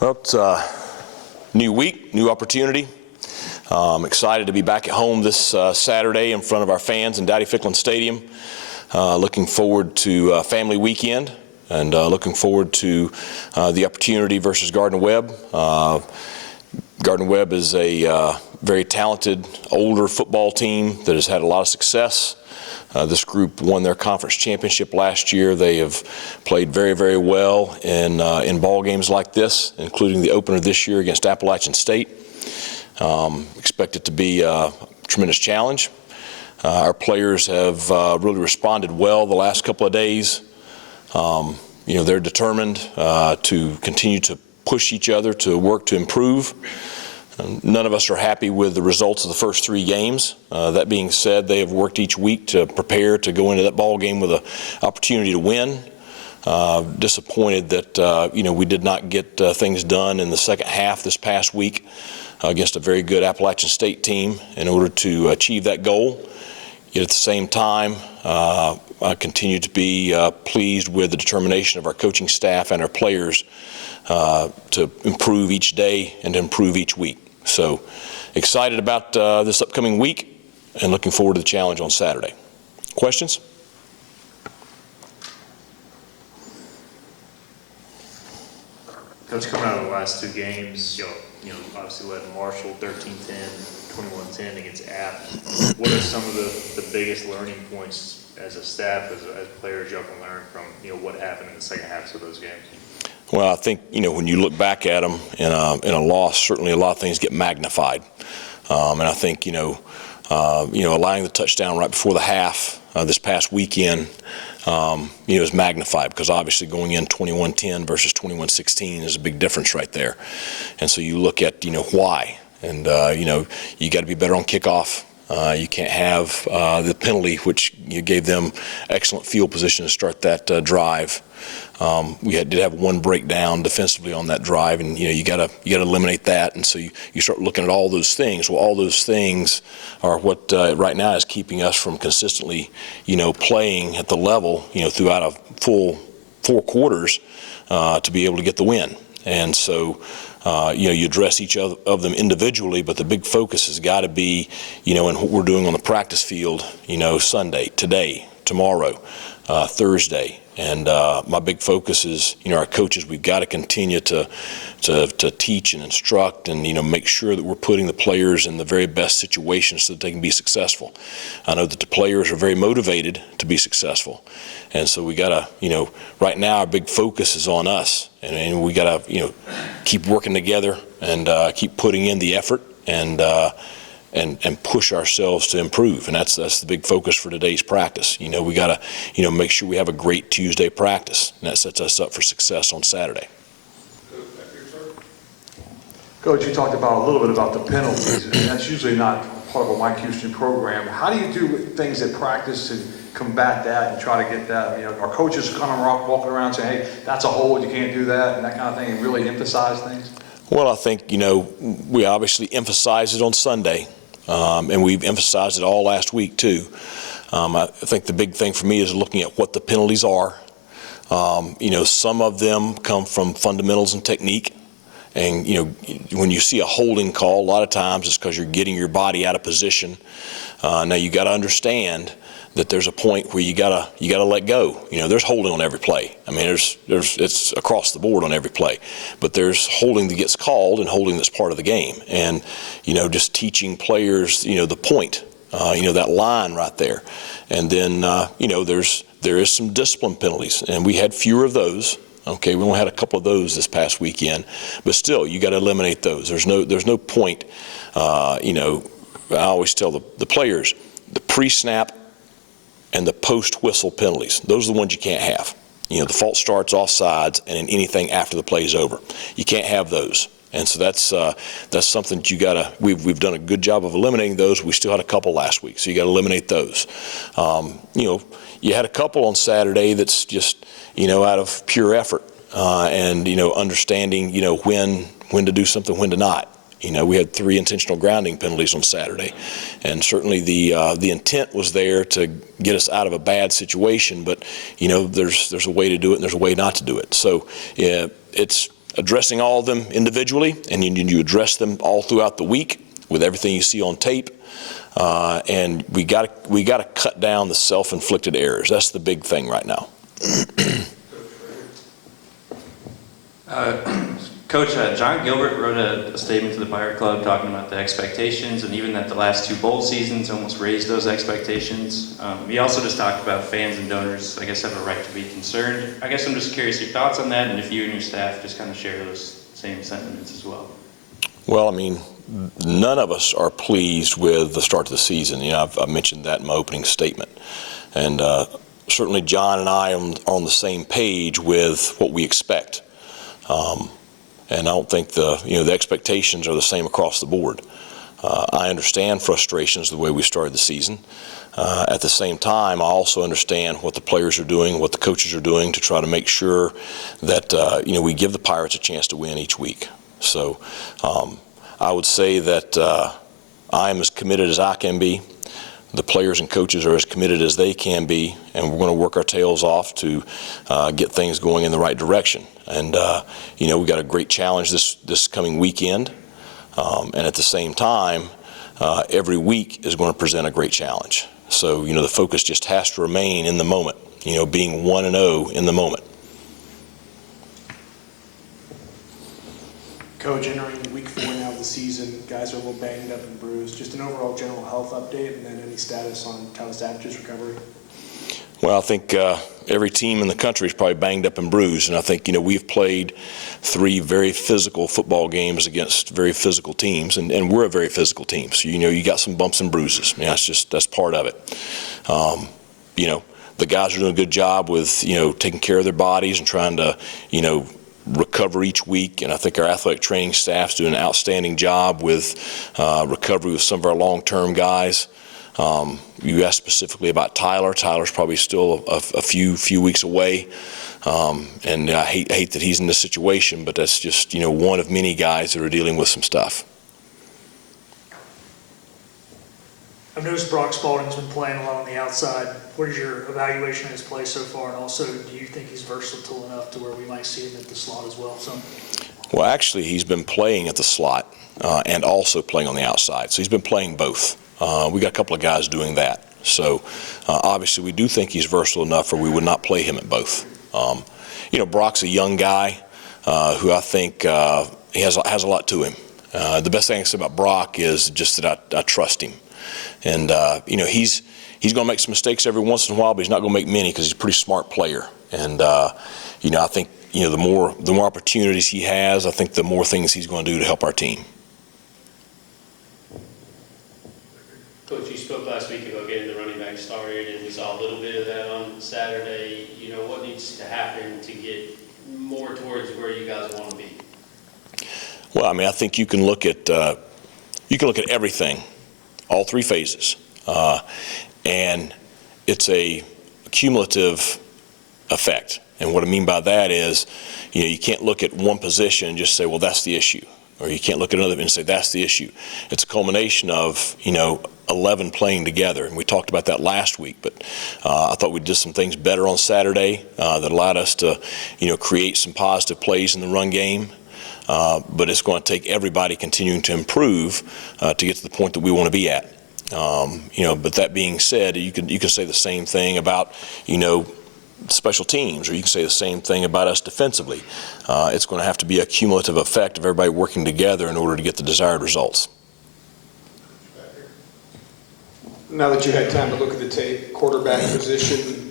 Well, it's a new week, new opportunity. I'm excited to be back at home this Saturday in front of our fans in Dowdy Ficklin Stadium. Looking forward to family weekend and looking forward to the opportunity versus Gardner Webb. Gardner Webb is a very talented, older football team that has had a lot of success. This group won their conference championship last year. They have played very, very well in ball games like this, including the opener this year against Appalachian State. Expect it to be a tremendous challenge. Our players have really responded well the last couple of days. They're determined to continue to push each other to work to improve. None of us are happy with the results of the first 3 games. That being said, they have worked each week to prepare to go into that ball game with an opportunity to win. Disappointed that we did not get things done in the second half this past week against a very good Appalachian State team in order to achieve that goal. Yet at the same time, I continue to be pleased with the determination of our coaching staff and our players to improve each day and to improve each week. So excited about this upcoming week and looking forward to the challenge on Saturday. Questions? Coach, coming out of the last 2 games, you know, obviously led Marshall 13-10, 21-10 against App. What are some of the biggest learning points as a staff, as players y'all can learn from, what happened in the second half of those games? Well, I think, when you look back at them in a loss, certainly a lot of things get magnified. And I think, allowing the touchdown right before the half this past weekend, is magnified because obviously going in 21-10 versus 21-16 is a big difference right there. And so you look at, why. And, you got to be better on kickoff. You can't have the penalty, which gave them excellent field position to start that drive. We did have one breakdown defensively on that drive, and you got to eliminate that. And so you start looking at all those things. Well, all those things are what right now is keeping us from consistently, playing at the level, throughout a full 4 quarters to be able to get the win. And so, you address each of them individually, but the big focus has got to be, in what we're doing on the practice field, Sunday, today, tomorrow, Thursday. And my big focus is, our coaches, we've got to continue to teach and instruct and, make sure that we're putting the players in the very best situations so that they can be successful. I know that the players are very motivated to be successful. And so we got to, right now our big focus is on us. And we got to, keep working together and keep putting in the effort and push ourselves to improve. And that's the big focus for today's practice. We got to, make sure we have a great Tuesday practice, and that sets us up for success on Saturday. Coach, you talked about a little bit about the penalties, and that's usually not part of a Mike Houston program. How do you do things at practice to combat that and try to get that? Our coaches kind of walking around saying, hey, that's a hold, you can't do that, and that kind of thing, and really emphasize things? Well, I think, we obviously emphasize it on Sunday. And we've emphasized it all last week too. I think the big thing for me is looking at what the penalties are. Some of them come from fundamentals and technique. And, when you see a holding call, a lot of times it's because you're getting your body out of position. Now you got to understand that there's a point where you gotta let go. There's holding on every play. I mean, it's across the board on every play, but there's holding that gets called and holding that's part of the game. And just teaching players, the point, that line right there. And then there is some discipline penalties, and we had fewer of those. Okay, we only had a couple of those this past weekend, but still, you got to eliminate those. There's no point. I always tell the players, the pre-snap and the post-whistle penalties, those are the ones you can't have. The false starts, offsides, and then anything after the play is over. You can't have those. And so that's something that you got to, we've done a good job of eliminating those. We still had a couple last week, so you got to eliminate those. You had a couple on Saturday that's just, out of pure effort and, understanding, when to do something, when to not. We had 3 intentional grounding penalties on Saturday, and certainly the intent was there to get us out of a bad situation. But there's a way to do it, and there's a way not to do it. So it's addressing all of them individually, and you address them all throughout the week with everything you see on tape. And we got to cut down the self-inflicted errors. That's the big thing right now. Coach, John Gilbert wrote a statement to the Pirate Club talking about the expectations, and even that the last 2 bowl seasons almost raised those expectations. He also just talked about fans and donors, I guess, have a right to be concerned. I guess I'm just curious your thoughts on that, and if you and your staff just kind of share those same sentiments as well. Well, I mean, none of us are pleased with the start of the season. You know, I've mentioned that in my opening statement. And certainly John and I are on the same page with what we expect. And I don't think the expectations are the same across the board. I understand frustrations the way we started the season. At the same time, I also understand what the players are doing, what the coaches are doing to try to make sure that we give the Pirates a chance to win each week. So I would say that I am as committed as I can be. The players and coaches are as committed as they can be, and we're going to work our tails off to get things going in the right direction. And we've got a great challenge this coming weekend, and at the same time, every week is going to present a great challenge. So the focus just has to remain in the moment. Being 1-0 in the moment. Coach, entering week 4 now of the season, guys are a little banged up and bruised. Just an overall general health update, and then any status on Tyler Savage's recovery? Well, I think every team in the country is probably banged up and bruised, and I think we've played 3 very physical football games against very physical teams, and we're a very physical team. So you got some bumps and bruises. That's part of it. The guys are doing a good job with taking care of their bodies and trying to recover each week, and I think our athletic training staff's doing an outstanding job with recovery with some of our long-term guys. You asked specifically about Tyler. Tyler's probably still a few weeks away, and I hate that he's in this situation, but that's just one of many guys that are dealing with some stuff. I've noticed Brock Spalding's been playing a lot on the outside. What is your evaluation of his play so far? And also, do you think he's versatile enough to where we might see him at the slot as well? Well, actually, he's been playing at the slot and also playing on the outside. So he's been playing both. We got a couple of guys doing that. So obviously, we do think he's versatile enough or we would not play him at both. Brock's a young guy who I think he has a lot to him. The best thing I can say about Brock is just that I trust him. And, he's going to make some mistakes every once in a while, but he's not going to make many because he's a pretty smart player. And, I think, the more opportunities he has, I think the more things he's going to do to help our team. Coach, you spoke last week about getting the running back started, and we saw a little bit of that on Saturday. What needs to happen to get more towards where you guys want to be? Well, I think you can look at everything. All 3 phases, and it's a cumulative effect. And what I mean by that is, you can't look at one position and just say, well, that's the issue, or you can't look at another and say that's the issue. It's a culmination of 11 playing together, and we talked about that last week. But I thought we did some things better on Saturday that allowed us to create some positive plays in the run game. But it's going to take everybody continuing to improve to get to the point that we want to be at. But that being said, you can say the same thing about special teams, or you can say the same thing about us defensively. It's going to have to be a cumulative effect of everybody working together in order to get the desired results. Now that you had time to look at the tape, quarterback position,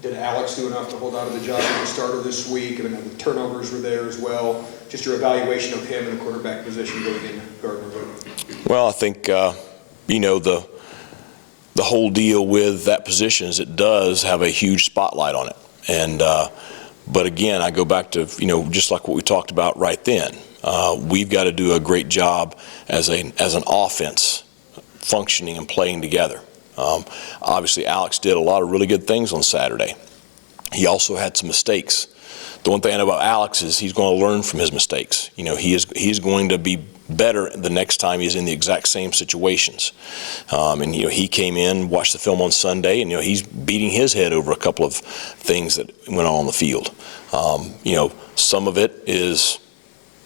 did Alex do enough to hold on to the job at the start of this week? And the turnovers were there as well. Just your evaluation of him in the quarterback position going into Gardner. Well, I think, the whole deal with that position is it does have a huge spotlight on it. And, but again, I go back to, just like what we talked about right then. We've got to do a great job as an offense functioning and playing together. Obviously, Alex did a lot of really good things on Saturday. He also had some mistakes. The one thing I know about Alex is he's going to learn from his mistakes. He's going to be better the next time he's in the exact same situations. And he came in, watched the film on Sunday, and he's beating his head over a couple of things that went on the field. Some of it is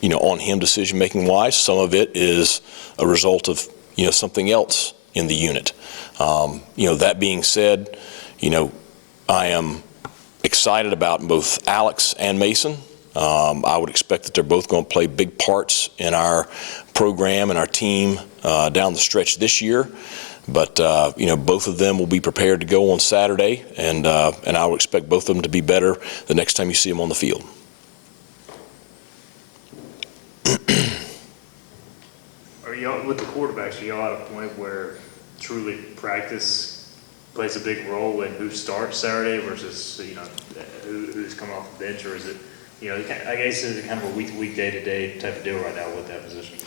on him decision-making wise. Some of it is a result of, something else in the unit. That being said, I am excited about both Alex and Mason. I would expect that they're both going to play big parts in our program and our team down the stretch this year. But, both of them will be prepared to go on Saturday, and I would expect both of them to be better the next time you see them on the field. Are y'all, with the quarterbacks, are y'all at a point where truly practice plays a big role in who starts Saturday versus, who's coming off the bench, or is it, I guess is it kind of a week-to-week, day-to-day type of deal right now with that position?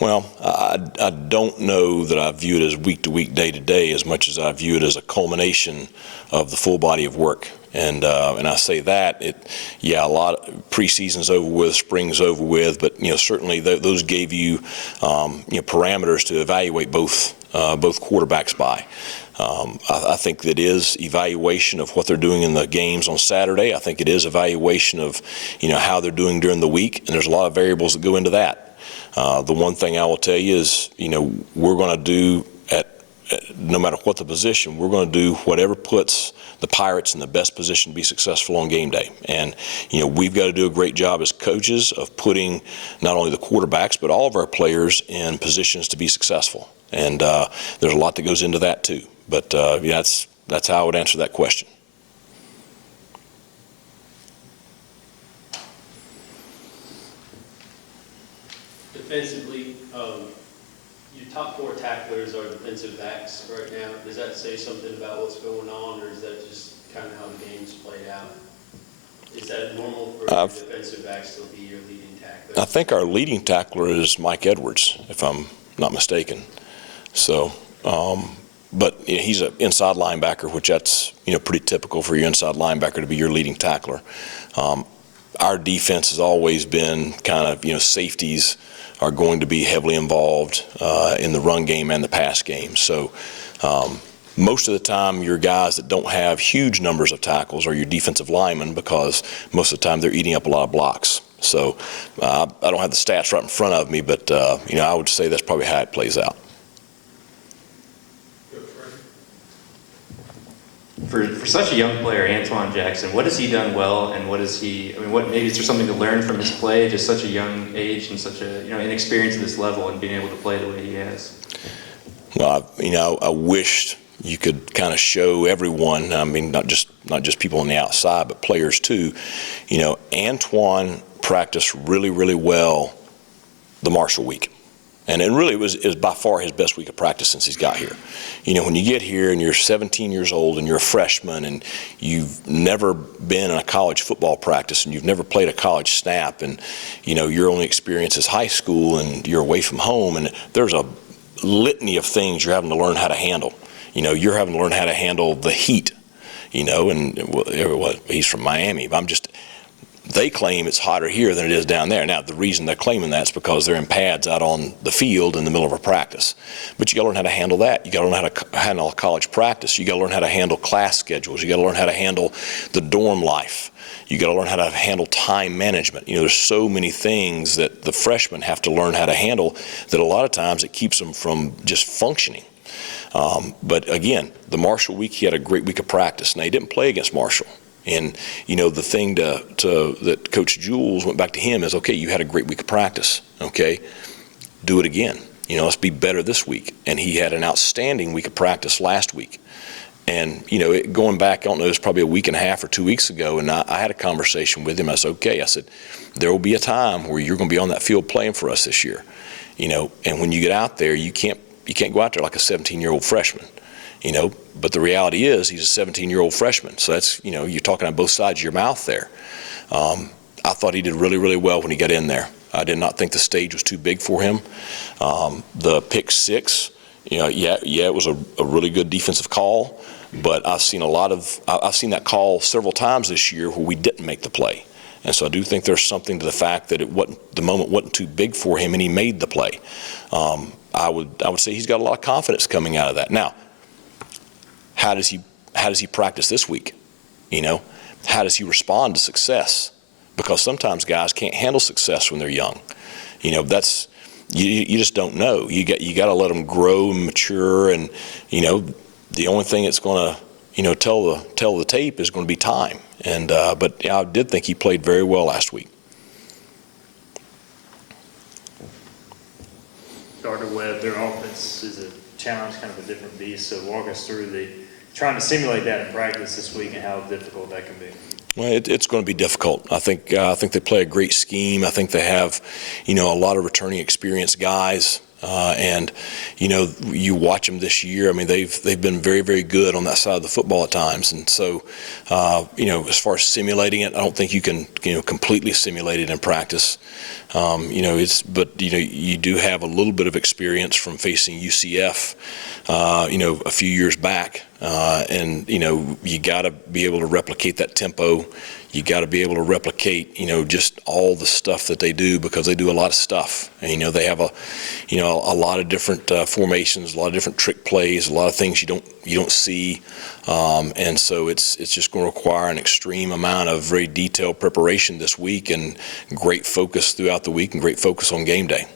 Well, I don't know that I view it as week-to-week, day-to-day as much as I view it as a culmination of the full body of work. And I say that, a lot of preseason's over with, spring's over with, but, certainly those gave you, parameters to evaluate both quarterbacks by. I think that is evaluation of what they're doing in the games on Saturday. I think it is evaluation of, how they're doing during the week, and there's a lot of variables that go into that. The one thing I will tell you is, we're going to do no matter what the position, we're going to do whatever puts the Pirates in the best position to be successful on game day. And, we've got to do a great job as coaches of putting not only the quarterbacks, but all of our players in positions to be successful. And there's a lot that goes into that too. But that's how I would answer that question. Defensively, your top 4 tacklers are defensive backs right now. Does that say something about what's going on, or is that just kind of how the game's played out? Is that normal for your defensive backs to be your leading tackler? I think our leading tackler is Mike Edwards, if I'm not mistaken. So, but he's an inside linebacker, which that's pretty typical for your inside linebacker to be your leading tackler. Our defense has always been kind of safeties are going to be heavily involved in the run game and the pass game. So most of the time your guys that don't have huge numbers of tackles are your defensive linemen, because most of the time they're eating up a lot of blocks. So I don't have the stats right in front of me, but I would say that's probably how it plays out. For such a young player, Antoine Jackson, what has he done well, and what is he? Maybe is there something to learn from his play, just such a young age and such a inexperience at this level, and being able to play the way he has? Well, I wished you could kind of show everyone. I mean, not just people on the outside, but players too. Antoine practiced really, really well the Marshall week. And it really was by far his best week of practice since he's got here. When you get here and you're 17 years old and you're a freshman and you've never been in a college football practice and you've never played a college snap, and, your only experience is high school and you're away from home, and there's a litany of things you're having to learn how to handle. You're having to learn how to handle the heat, and he's from Miami, but they claim it's hotter here than it is down there. Now, the reason they're claiming that is because they're in pads out on the field in the middle of a practice. But you got to learn how to handle that. You got to learn how to handle college practice. You got to learn how to handle class schedules. You got to learn how to handle the dorm life. You got to learn how to handle time management. There's so many things that the freshmen have to learn how to handle that a lot of times it keeps them from just functioning. But again, the Marshall week, he had a great week of practice. Now, he didn't play against Marshall. And, the thing that Coach Jules went back to him is, okay, you had a great week of practice, okay? Do it again. Let's be better this week. And he had an outstanding week of practice last week. And, going back, I don't know, it was probably a week and a half or 2 weeks ago, and I had a conversation with him. I said, okay, I said, there will be a time where you're going to be on that field playing for us this year. And when you get out there, you can't go out there like a 17-year-old freshman. But the reality is he's a 17-year-old freshman. So that's, you're talking on both sides of your mouth there. I thought he did really, really well when he got in there. I did not think the stage was too big for him. The pick 6, it was a really good defensive call, but I've seen that call several times this year where we didn't make the play. And so I do think there's something to the fact that the moment wasn't too big for him and he made the play. I would say he's got a lot of confidence coming out of that. Now, how does he practice this week? How does he respond to success? because sometimes guys can't handle success when they're young. You know, that's, you just don't know. You got to let them grow and mature, and, you know, the only thing that's going to, you know, tell the tape is going to be time. And but yeah, I did think he played very well last week. Gardner Webb, their offense is a challenge, kind of a different beast. So walk us through trying to simulate that in practice this week and how difficult that can be. Well, it's going to be difficult. I think they play a great scheme. I think they have, you know, a lot of returning experienced guys. And, you know, you watch them this year. I mean, they've been very, very good on that side of the football at times. And so, you know, as far as simulating it, I don't think you can, you know, completely simulate it in practice. You know, but, you know, you do have a little bit of experience from facing UCF, you know, a few years back. And, you know, you got to be able to replicate that tempo. You got to be able to replicate, you know, just all the stuff that they do, because they do a lot of stuff. And, you know, they have a lot of different formations, a lot of different trick plays, a lot of things you don't see. And so it's just going to require an extreme amount of very detailed preparation this week, and great focus throughout the week, and great focus on game day.